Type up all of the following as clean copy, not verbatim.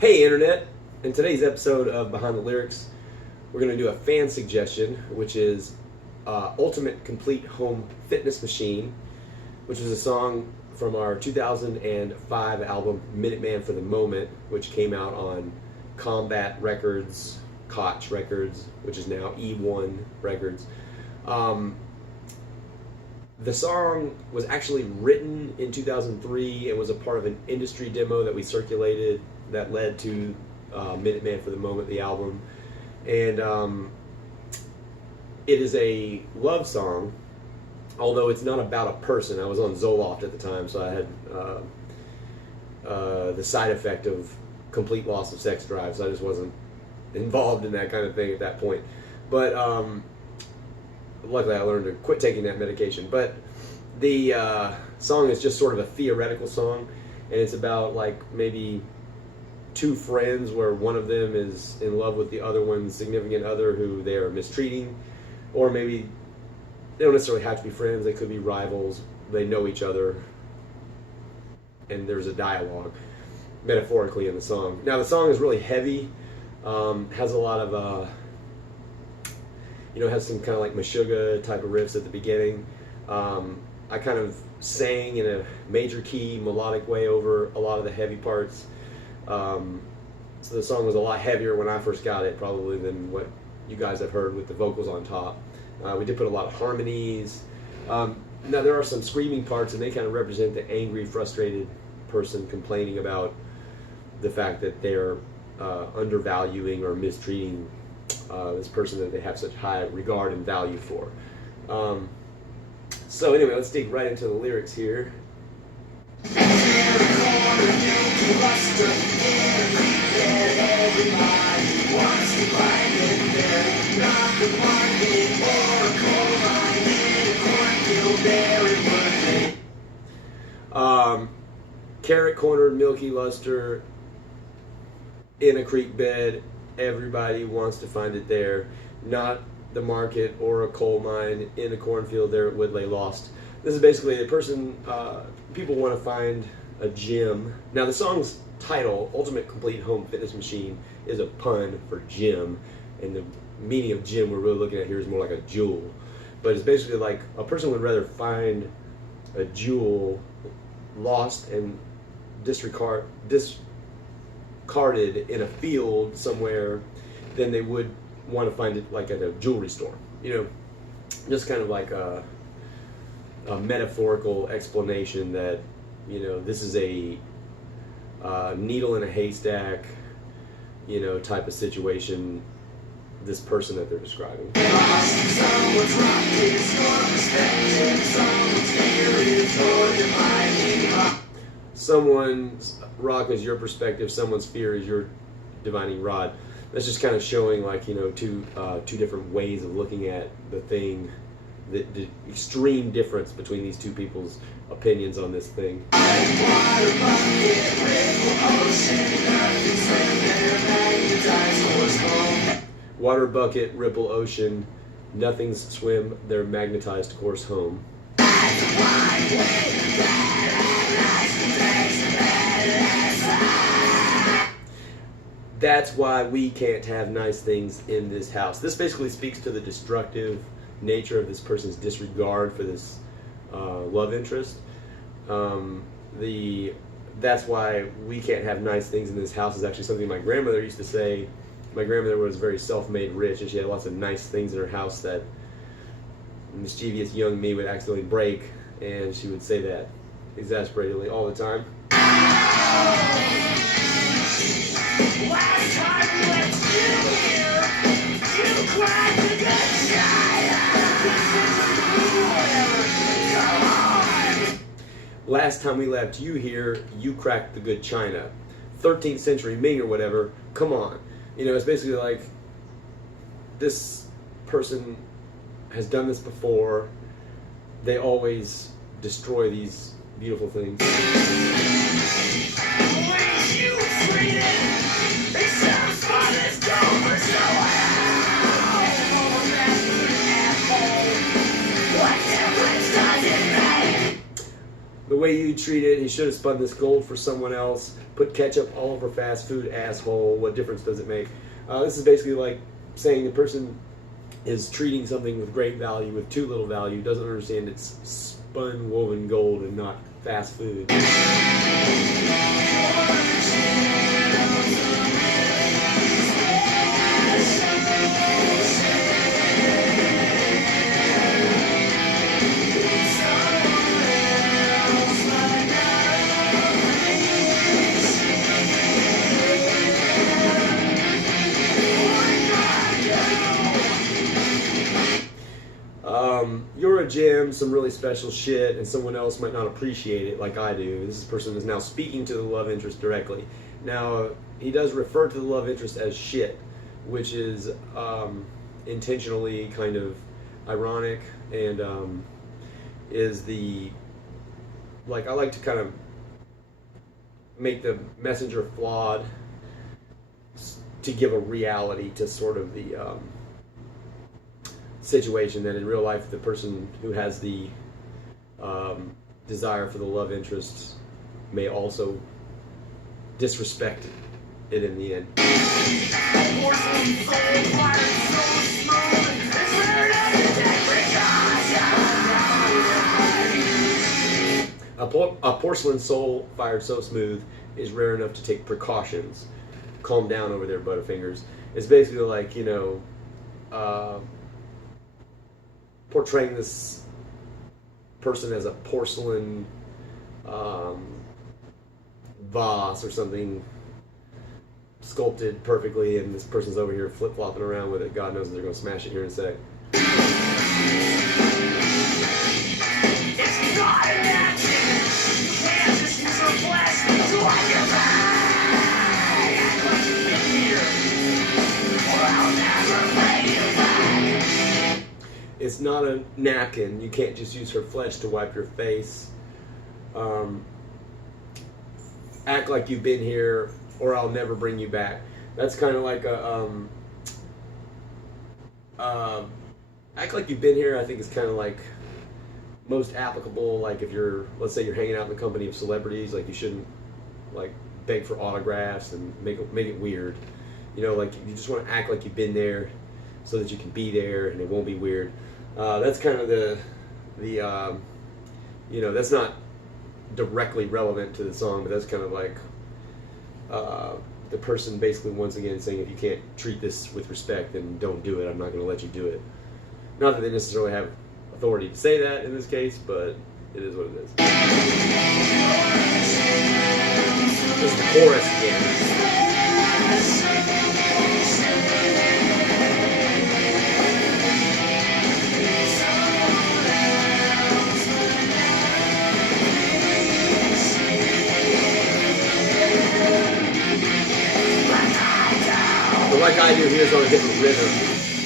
Hey Internet! In today's episode of Behind the Lyrics, we're going to do a fan suggestion, which is Ultimate Complete Home Fitness Machine, which was a song from our 2005 album Minuteman for the Moment, which came out on Combat Records, Koch Records, which is now E1 Records. The song was actually written in 2003 and was a part of an industry demo that we circulated that led to Minuteman for the Moment, the album. And it is a love song, although it's not about a person. I was on Zoloft at the time, so I had the side effect of complete loss of sex drive, so I just wasn't involved in that kind of thing at that point. But luckily I learned to quit taking that medication. But the song is just sort of a theoretical song, and it's about like maybe two friends where one of them is in love with the other one's significant other who they are mistreating, or maybe they don't necessarily have to be friends, they could be rivals, they know each other, and there's a dialogue metaphorically in the song. Now the song is really heavy, has a lot of has some kind of like Meshuggah type of riffs at the beginning. I kind of sang in a major key melodic way over a lot of the heavy parts. So the song was a lot heavier when I first got it, probably, than what you guys have heard with the vocals on top. We did put a lot of harmonies. Now there are some screaming parts, and they kind of represent the angry, frustrated person complaining about the fact that they're undervaluing or mistreating this person that they have such high regard and value for. So anyway, let's dig right into the lyrics here. Carrot cornered, milky luster in a creek bed. Everybody wants to find it there. Not the market or a coal mine in a cornfield there it would lay lost. This is basically a person, people want to find a gym. Now the song's title, Ultimate Complete Home Fitness Machine, is a pun for gym, and the meaning of gym we're really looking at here is more like a jewel. But it's basically like a person would rather find a jewel lost and discarded in a field somewhere than they would want to find it like at a jewelry store. Just kind of like a metaphorical explanation that this is a needle in a haystack type of situation, this person that they're describing. Someone's rock is your perspective, someone's fear is your divining rod. That's just kind of showing like two different ways of looking at the thing, the extreme difference between these two people's opinions on this thing. Water bucket, ripple ocean, nothing's swim their magnetized course home. That's why we can't have nice things in this house. This basically speaks to the destructive nature of this person's disregard for this love interest. That's why we can't have nice things in this house is actually something my grandmother used to say. My grandmother was very self-made rich, and she had lots of nice things in her house that mischievous young me would accidentally break, and she would say that exasperatedly all the time. Last time we left you here, you cried the good china. Last time we left you here, you cracked the good china. 13th century Ming or whatever, come on. It's basically like this person has done this before. They always destroy these beautiful things. The way way you treat it, he should have spun this gold for someone else. Put ketchup all over fast food, asshole. What difference does it make? This is basically like saying the person is treating something with great value with too little value, doesn't understand it's spun woven gold and not fast food. You're a gem, some really special shit, and someone else might not appreciate it like I do. This person is now speaking to the love interest directly. Now, he does refer to the love interest as shit, which is intentionally kind of ironic, and is the, like, I like to kind of make the messenger flawed to give a reality to sort of the situation that in real life the person who has the desire for the love interest may also disrespect it in the end. A porcelain soul fired so smooth is rare enough to take precautions. Calm down over there, Butterfingers. It's basically like, you know, portraying this person as a porcelain vase or something sculpted perfectly, and this person's over here flip-flopping around with it. God knows they're going to smash it here in a sec. It's not an action. You can't just use your flesh to occupy. It's not a napkin. You can't just use her flesh to wipe your face. Act like you've been here, or I'll never bring you back. That's kind of like a act like you've been here. I think is kind of like most applicable. Like if you're, let's say you're hanging out in the company of celebrities, like you shouldn't like beg for autographs and make it weird. You know, like you just want to act like you've been there so that you can be there and it won't be weird. That's kind of the you know, that's not directly relevant to the song, but that's kind of like the person basically once again saying, if you can't treat this with respect, then don't do it. I'm not going to let you do it. Not that they necessarily have authority to say that in this case, but it is what it is. This is the chorus again. Like I do, here's on a different rhythm,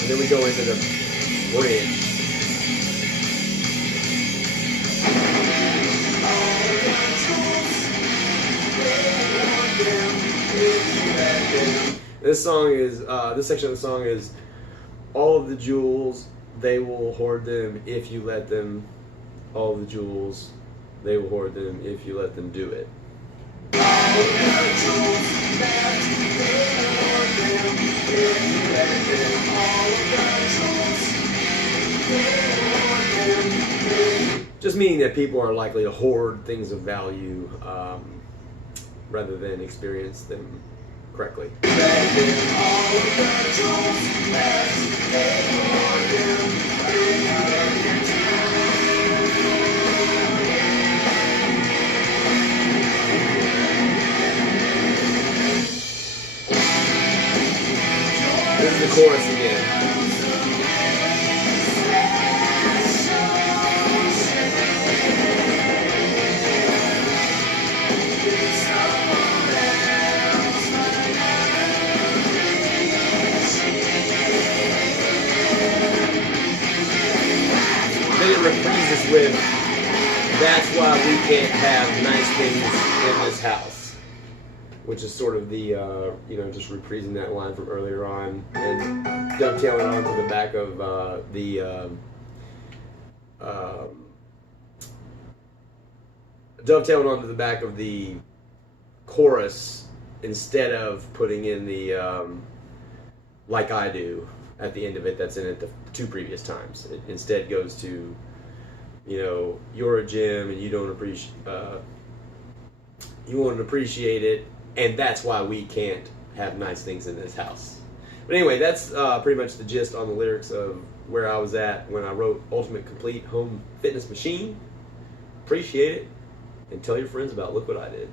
and then we go into the bridge. This song is, this section of the song is, all of the jewels, they will hoard them if you let them. All of the jewels, they will hoard them if you let them do it. Just meaning that people are likely to hoard things of value rather than experience them correctly. This is the chorus again. Then it reprises with, that's why we can't have nice things in this house. Which is sort of the, you know, just reprising that line from earlier on and dovetailing on to the back of dovetailing onto the back of the chorus instead of putting in the like I do at the end of it that's in it the two previous times. It instead goes to, you know, you're a gem and you don't appreciate you won't appreciate it, and that's why we can't have nice things in this house. But anyway, that's pretty much the gist on the lyrics of where I was at when I wrote Ultimate Complete Home Fitness Machine. Appreciate it, and tell your friends about Look What I Did.